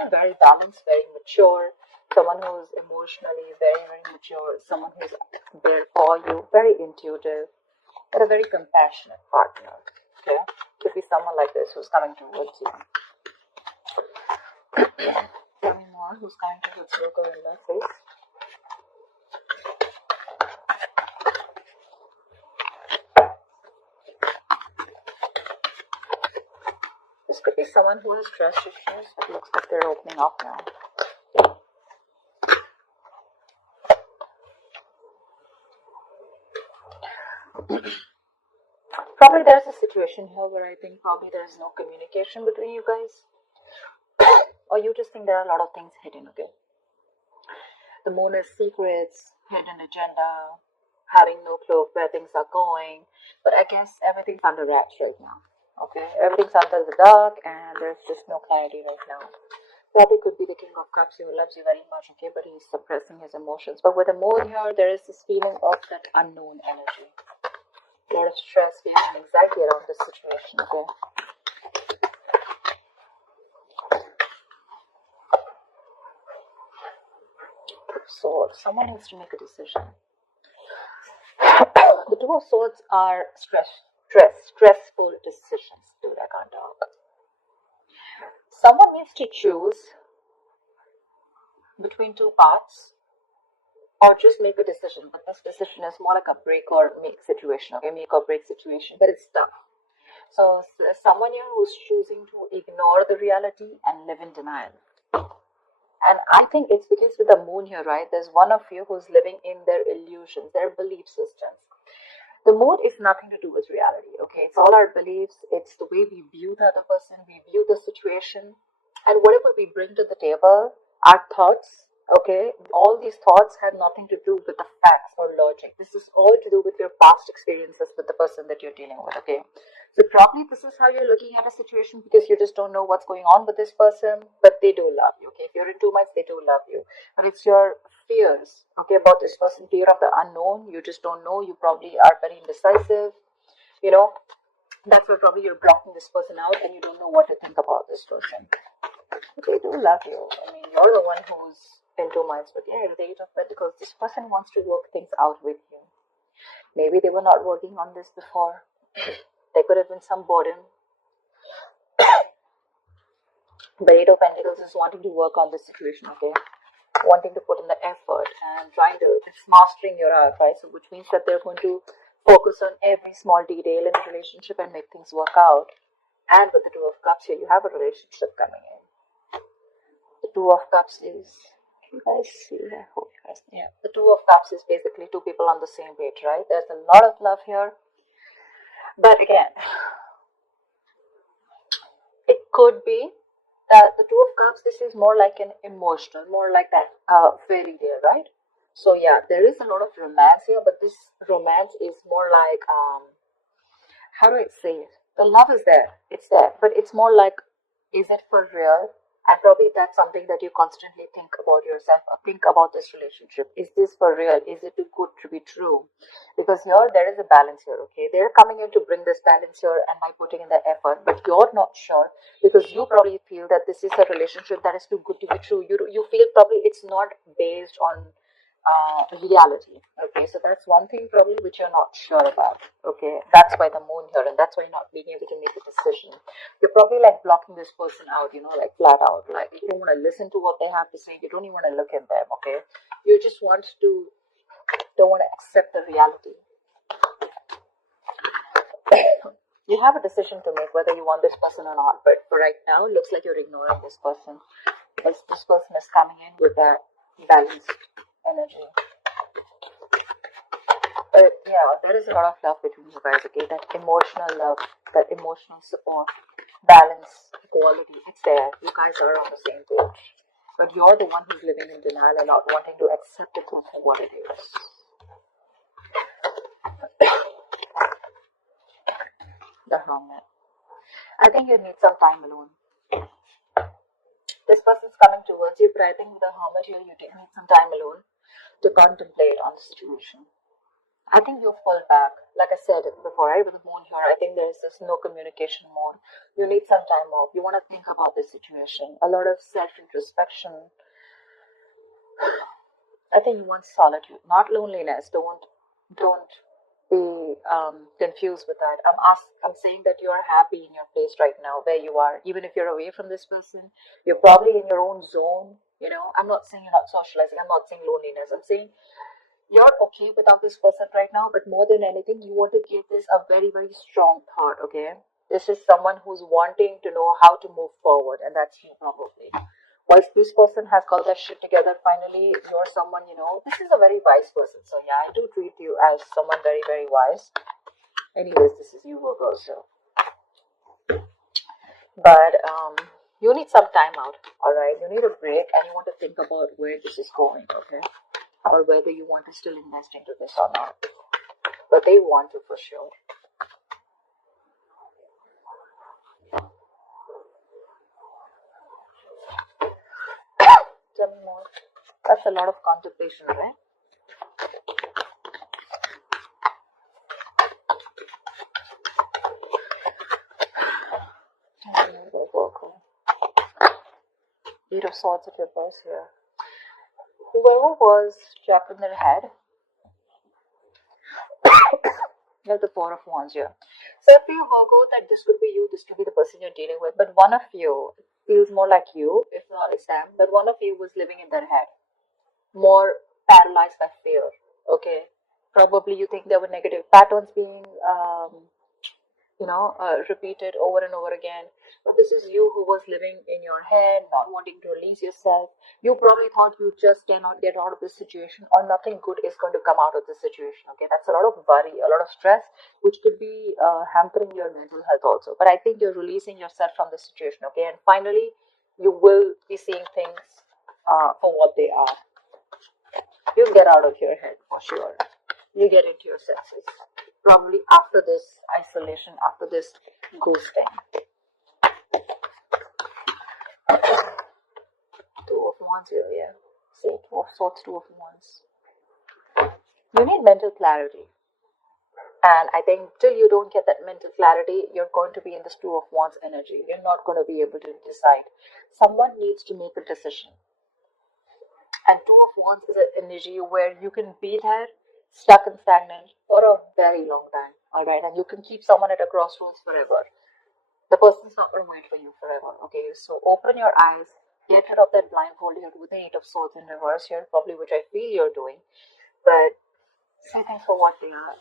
someone very balanced, very mature, someone who's emotionally very, very mature, someone who's there for you, very intuitive, but a very compassionate partner. Okay, could be someone like this who's coming towards you. Tell me more. Who's coming towards Virgo in love, please? This could be someone who has trust issues, but looks like they're opening up now. Probably there's a situation here where I think probably there's no communication between you guys. Or you just think there are a lot of things hidden, okay? The moon is secrets, hidden agenda, having no clue of where things are going. But I guess everything's under wraps right now, okay? Everything's under the dark and there's just no clarity right now. Probably could be the King of Cups who loves you very much, okay? But he's suppressing his emotions. But with the moon here, there is this feeling of that unknown energy. A lot of stress, fear, and anxiety around this situation, okay? Swords. Someone needs to make a decision. The Two of Swords are stressful decisions. Dude, I can't talk. Someone needs to choose between two paths or just make a decision. But this decision is more like a break or make situation, okay? Make or break situation, but it's tough. So someone here who's choosing to ignore the reality and live in denial. And I think it's because with the moon here, right, there's one of you who's living in their illusions, their belief systems. The moon is nothing to do with reality, okay? It's all our beliefs. It's the way we view the other person, we view the situation. And whatever we bring to the table, our thoughts, okay? All these thoughts have nothing to do with the facts or logic. This is all to do with your past experiences with the person that you're dealing with, okay? So probably this is how you're looking at a situation because you just don't know what's going on with this person, but they do love you, okay? If you're in 2 months, they do love you. But it's your fears, okay, about this person, fear of the unknown. You just don't know. You probably are very indecisive, you know. That's why probably you're blocking this person out and you don't know what to think about this person. They do love you. I mean, you're the one who's in 2 months, but yeah, the Eight of Pentacles, this person wants to work things out with you. Maybe they were not working on this before. There could have been some boredom. The Eight of Pentacles is wanting to work on this situation, okay? Wanting to put in the effort and trying to, it's mastering your art, right? So which means that they're going to focus on every small detail in the relationship and make things work out. And with the Two of Cups here, you have a relationship coming in. The Two of Cups is, you guys see, I hope you guys, yeah. The Two of Cups is basically two people on the same page, right? There's a lot of love here. But again, it could be that the Two of Cups, this is more like an emotional, more like that fairy tale, right? So yeah, there is a lot of romance here, but this romance is more like, how do I say it? The love is there, it's there, but it's more like, is it for real? And probably that's something that you constantly think about yourself or think about this relationship. Is this for real? Is it too good to be true? Because here, there is a balance here, okay? They're coming in to bring this balance here and by putting in the effort, but you're not sure because you probably feel that this is a relationship that is too good to be true. You feel probably it's not based on reality, okay? So that's one thing probably which you're not sure about, okay? That's why the moon here, and that's why you're not being able to make a decision. You're probably like blocking this person out, you know, like flat out. Like you don't want to listen to what they have to say. You don't even want to look at them, okay? You just don't want to accept the reality. You have a decision to make whether you want this person or not, but for right now, it looks like you're ignoring this person because this person is coming in with that balanced energy. But yeah, there is a lot of love between you guys, okay? That emotional love, that emotional support, balance, equality, it's there. You guys are on the same page. But you're the one who's living in denial and not wanting to accept it for what it is. The Hermit. I think you need some time alone. This person's coming towards you, but I think with the Hermit here, you need some time alone to contemplate on the situation. I think you pull back. Like I said before, right, with the moon here, I think there's this no communication mode. You need some time off. You want to think about the situation. A lot of self-introspection. I think you want solitude, not loneliness. Don't be confused with that. I'm saying that you are happy in your place right now, where you are. Even if you're away from this person, you're probably in your own zone. I'm not saying you're not socializing. I'm not saying loneliness. I'm saying you're okay without this person right now, but more than anything, you want to give this a very, very strong thought, okay? This is someone who's wanting to know how to move forward, and that's you probably. Once this person has got their shit together, finally, you're someone, this is a very wise person. So, yeah, I do treat you as someone very, very wise. Anyways, this is you, Virgo, so. But you need some time out, all right? You need a break, and you want to think about where this is going, okay? Or whether you want to still invest into this or not. But they want to for sure. Tell me more. That's a lot of contemplation, right? Eight of Swords at reverse here. Whoever was trapped in their head, you have the Four of Wands here. So if you Virgo, that this could be you, this could be the person you're dealing with, but one of you feels more like you, if not it's them, but one of you was living in their head, more paralyzed by fear, okay? Probably you think there were negative patterns being repeated over and over again. But this is you who was living in your head, not wanting to release yourself. You probably thought you just cannot get out of this situation, or nothing good is going to come out of this situation. Okay, that's a lot of worry, a lot of stress, which could be hampering your mental health also. But I think you're releasing yourself from this situation. Okay, and finally, you will be seeing things for what they are. You get out of your head for sure. You get into your senses. Probably after this isolation, after this ghosting. Two of Wands here, yeah. See, Two of Swords, Two of Wands. You need mental clarity. And I think till you don't get that mental clarity, you're going to be in this Two of Wands energy. You're not going to be able to decide. Someone needs to make a decision. And Two of Wands is an energy where you can be there, stuck and stagnant for a very long time. Alright, and you can keep someone at a crossroads forever. The person's not going to wait for you forever. Okay, so open your eyes, get rid of that blindfold here with the Eight of Swords in reverse here, probably which I feel you're doing. But see things for what they are.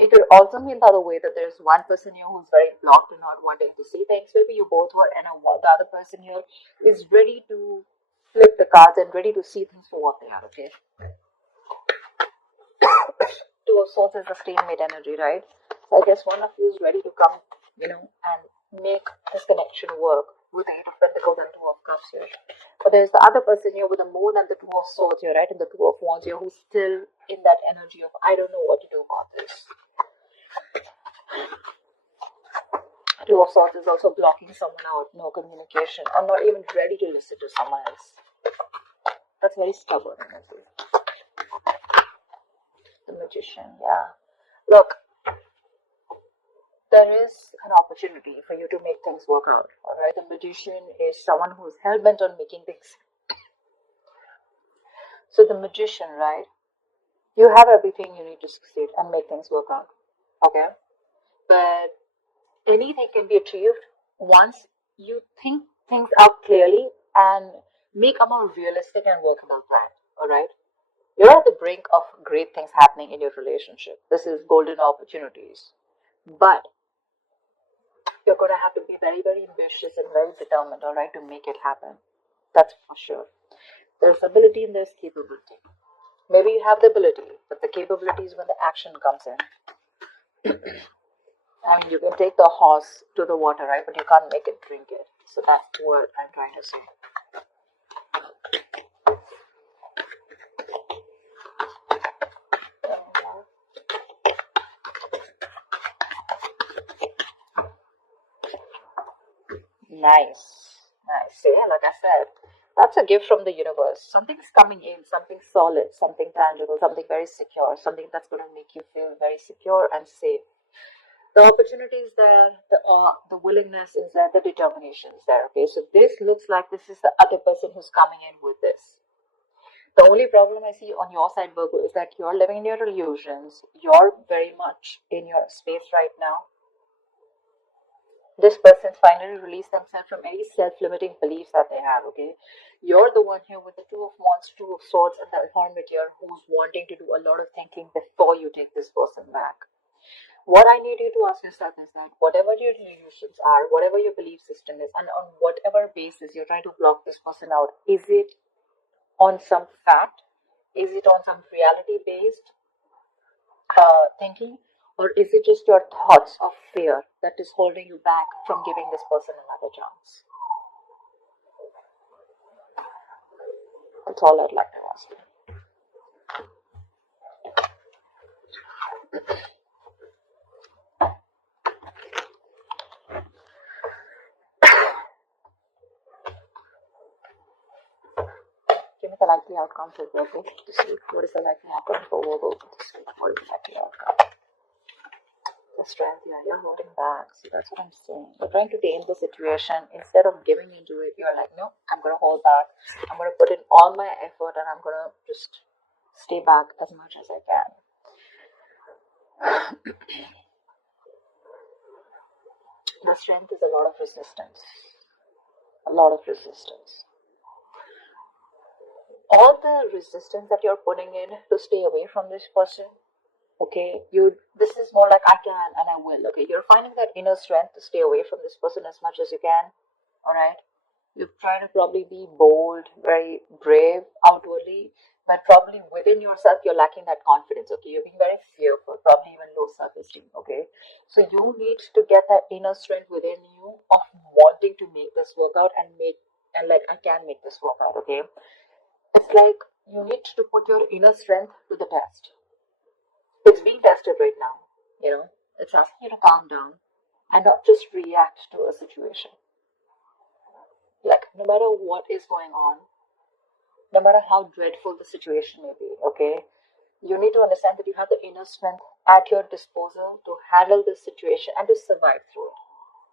It could also mean the other way, that there's one person here who's very blocked and not wanting to see things. Maybe you both were, and the other person here is ready to flip the cards and ready to see things for what they are. Okay. Two of Swords is the stalemate energy, right? So I guess one of you is ready to come, and make this connection work with the Eight of Pentacles and Two of Cups here. But there's the other person here with the Moon and the Two of Swords here, right? And the Two of Wands here, who's still in that energy of, I don't know what to do about this. Two of Swords is also blocking someone out, no communication, or not even ready to listen to someone else. That's very stubborn energy. The Magician, yeah. Look, there is an opportunity for you to make things work out. Alright, the Magician is someone who's hell-bent on making things. So the Magician, right? You have everything you need to succeed and make things work out. Okay? But anything can be achieved once you think things out clearly and make a more realistic and workable plan. Alright? You're at the brink of great things happening in your relationship. This is golden opportunities. But you're going to have to be very, very ambitious and very determined, alright, to make it happen. That's for sure. There's ability and there's capability. Maybe you have the ability, but the capability is when the action comes in. I mean, you can take the horse to the water, right, but you can't make it drink it. So that's what I'm trying to say. Nice. See, like I said, That's a gift from the universe. Something's coming in, something solid, something tangible, something very secure, something that's going to make you feel very secure and safe. The opportunity is there, the willingness is there, the determination is there. Okay, so this looks like this is the other person who's coming in with this. The only problem I see on your side, Virgo, is that you're living in your illusions. You're very much in your space right now. This person finally released themselves from any self-limiting beliefs that they have, okay? You're the one here with the Two of Wands, Two of Swords, and the Hermit here who's wanting to do a lot of thinking before you take this person back. What I need you to ask yourself is that whatever your illusions are, whatever your belief system is, and on whatever basis you're trying to block this person out, is it on some fact? Is it on some reality-based thinking? Or is it just your thoughts of fear that is holding you back from giving this person another chance? That's all I'd like to ask you. Give me the likely outcome for Virgo this week. What is the likely outcome for Virgo this week? What is the likely outcome? The strength, yeah, you're holding back. See, that's what I'm saying. You're trying to tame the situation. Instead of giving into it, you're like, no, I'm going to hold back. I'm going to put in all my effort and I'm going to just stay back as much as I can. The strength is a lot of resistance. A lot of resistance. All the resistance that you're putting in to stay away from this person, okay, this is more like I can and I will, okay? You're finding that inner strength to stay away from this person as much as you can, alright? You're trying to probably be bold, very brave outwardly, but probably within yourself you're lacking that confidence, okay? You're being very fearful, probably even low self-esteem, okay? So you need to get that inner strength within you of wanting to make this work out and like I can make this work out, okay? It's like you need to put your inner strength to the test. It's being tested right now, you know. It's asking you to calm down and not just react to a situation. Like, no matter what is going on, no matter how dreadful the situation may be, okay, you need to understand that you have the inner strength at your disposal to handle this situation and to survive through it.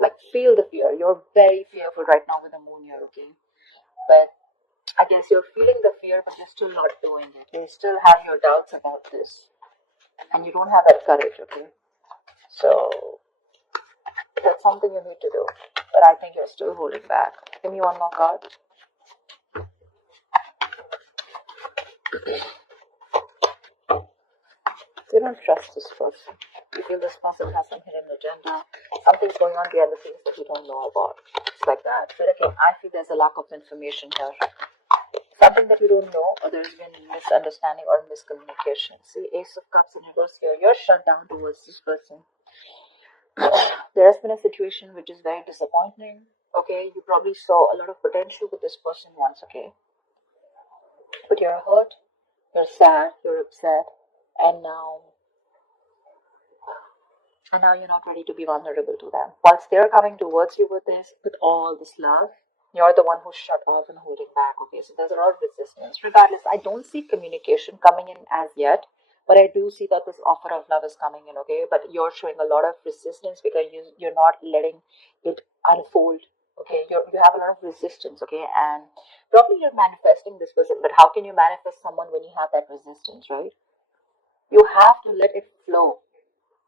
Like, feel the fear. You're very fearful right now with the moon here, okay? But I guess you're feeling the fear, but you're still not doing it. You still have your doubts about this. And you don't have that courage, okay? So that's something you need to do. But I think you're still holding back. Give me one more card. You don't trust this person. You feel this person has some hidden agenda. Something's going on behind the scenes that you don't know about. It's like that. But again, I feel there's a lack of information here. Something that you don't know, or there's been misunderstanding or miscommunication. See, Ace of Cups in reverse here. You're shut down towards this person. There has been a situation which is very disappointing. Okay, you probably saw a lot of potential with this person once, okay? But you're hurt, you're sad, you're upset, and now you're not ready to be vulnerable to them. Whilst they're coming towards you with this, with all this love, you're the one who's shut off and holding back, okay? So there's a lot of resistance. Regardless, I don't see communication coming in as yet, but I do see that this offer of love is coming in, okay? But you're showing a lot of resistance because you're not letting it unfold, okay? You have a lot of resistance, okay? And probably you're manifesting this person, but how can you manifest someone when you have that resistance, right? You have to let it flow.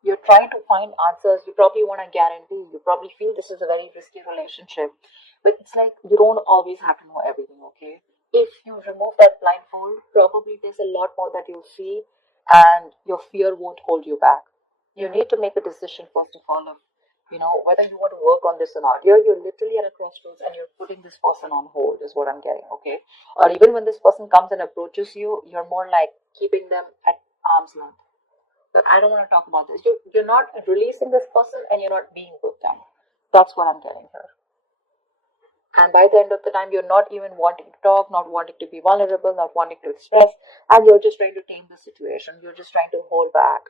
You're trying to find answers. You probably want a guarantee. You probably feel this is a very risky relationship. But it's like you don't always have to know everything, okay? If you remove that blindfold, probably there's a lot more that you'll see and your fear won't hold you back. You need to make a decision first of all of, whether you want to work on this or not. You're literally at a crossroads and you're putting this person on hold is what I'm getting, okay? Or even when this person comes and approaches you, you're more like keeping them at arm's length. But I don't want to talk about this. You're not releasing this person and you're not being with them. That's what I'm getting here. And by the end of the time, you're not even wanting to talk, not wanting to be vulnerable, not wanting to express, and you're just trying to tame the situation. You're just trying to hold back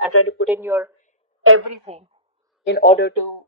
and trying to put in your everything in order to